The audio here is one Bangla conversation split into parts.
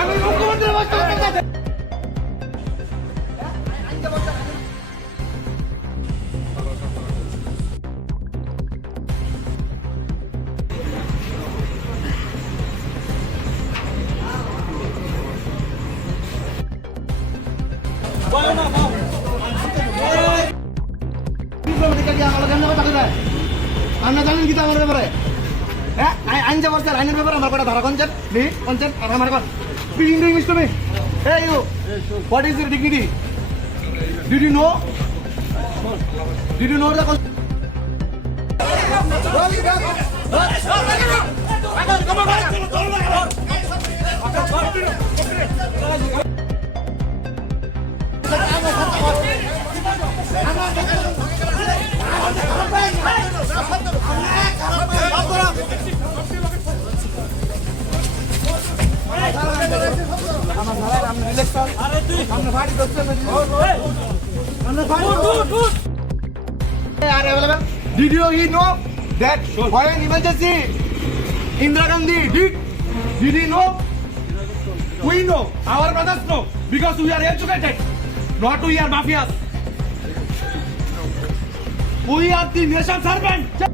আমি মুখ্যমন্ত্রী আমরা জানেন কি আমার ব্যাপারে হ্যাঁ আইন যে বলছে আইনের ব্যাপারে আমার কটা ধারা কনসেপ্ট নি কনসেপ্ট আর আমার কন speaking to English to me hey you what is your dignity did you know the Did you know that for an emergency Indira Gandhi did he know? We know, our brothers know, because we are educated, not we are mafias. We are the nation servant.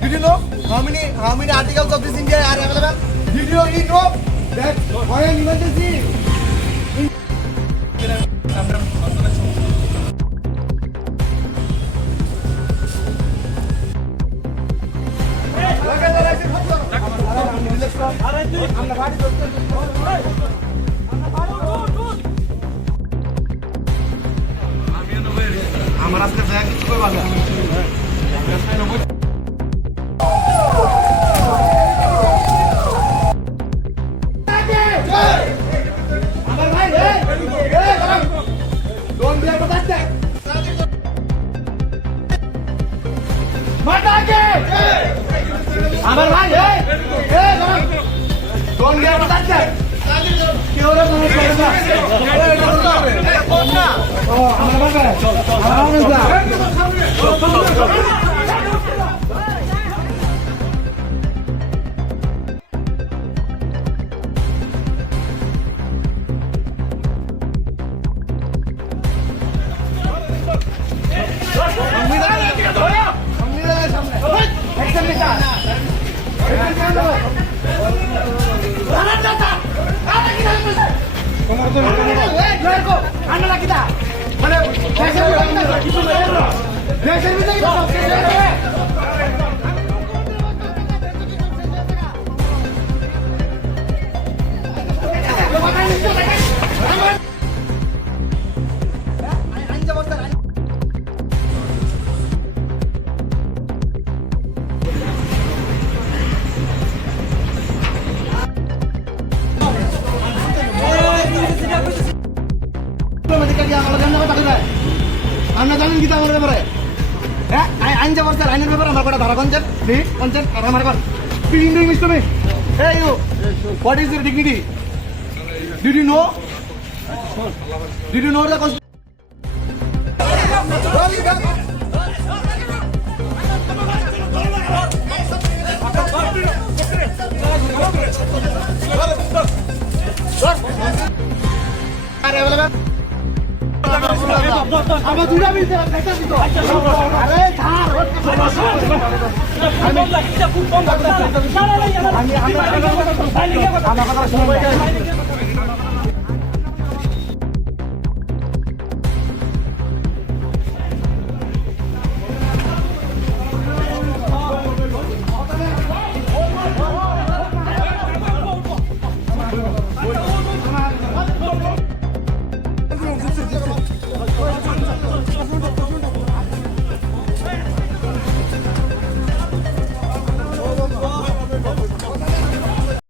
Did you know how many articles of this India are available? Did you know that for an emergency? আমার আজকে দেখা কিছু করবা না আমার ভাই ডোন্ট বি আউট দ্যাট মাতা কে আমার ভাই ডোন্ট বি আউট দ্যাট কেউ না মনে করে না কোন না ও আমার ভাই আমরা জানেন কি আমার ব্যাপারে হ্যাঁ আইন যে বলছে আইনের ব্যাপারে আমার কটা ধারা কনসেপ্ট নি কনসেপ্ট আর আমার কন speaking to English to me hey you what is your dignity did you know the আমার দুটা মিলতে একটা দিত আরে ধার আমি খুব কম আমি আমার কথা শুনুন